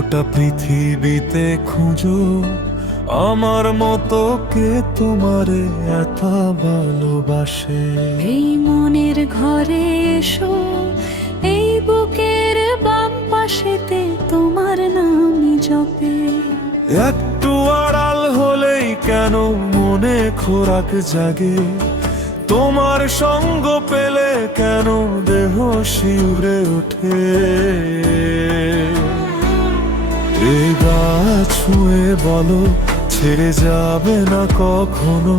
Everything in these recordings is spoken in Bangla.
গোটা পৃথিবীতে খুঁজো আমার মতো কে তোমারে এত ভালোবাসে। এই মনের ঘরে এসো, এই বুকের বাম পাশেতে তোমার নামই জপে। একটু আড়াল হলেই কেন মনে খোরাক জাগে, তোমার সঙ্গ পেলে কেন দেহ শিউরে ওঠে। এ গা ছুঁয়ে বলো ছেড়ে যাবে না কখনো,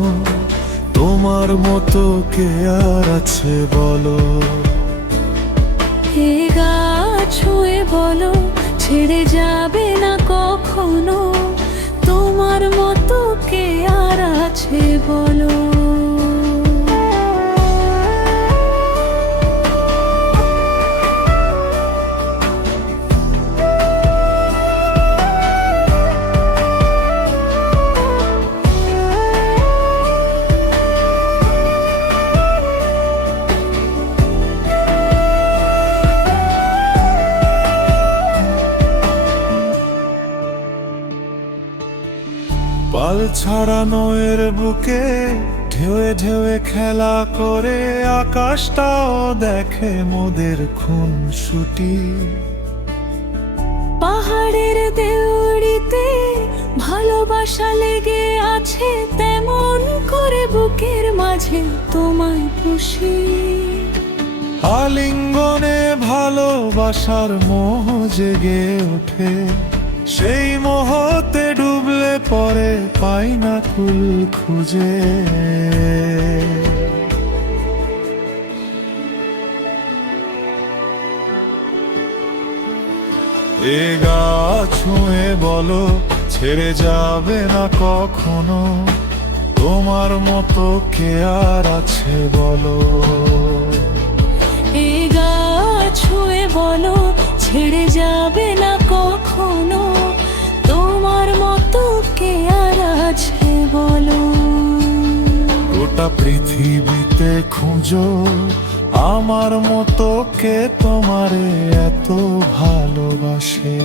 তোমার মতো কে আর আছে বলো। এ গা ছুঁয়ে বলো ছেড়ে যাবে না কখনো, তোমার মতো কে আর আছে বলো। পাল ছাড়ানো এর বুকে ঢেউে ঢেউে খেলা করে, আকাশটাও দেখে মোদের খুন ছুটি। পাহাড়ের দেউড়িতে ভালোবাসা লেগে আছে, তেমন করে বুকের মাঝে তোমায় পুষি। আলিঙ্গনে ভালোবাসার মোহ জেগে ওঠে, সেই মোহতে ডুবলে পরে পাই না কুল খুঁজে। এ গা ছুঁয়ে বলো ছেড়ে যাবে না কখনো, তোমার মতো কে আর আছে বলো। এ গা ছুঁয়ে বলো ছেড়ে যাবে না কখনো, তোমার মতো কে আর আছে বলো। গোটা পৃথিবীতে খুঁজো আমার মতো কে তোমারে এত ভালোবাসে।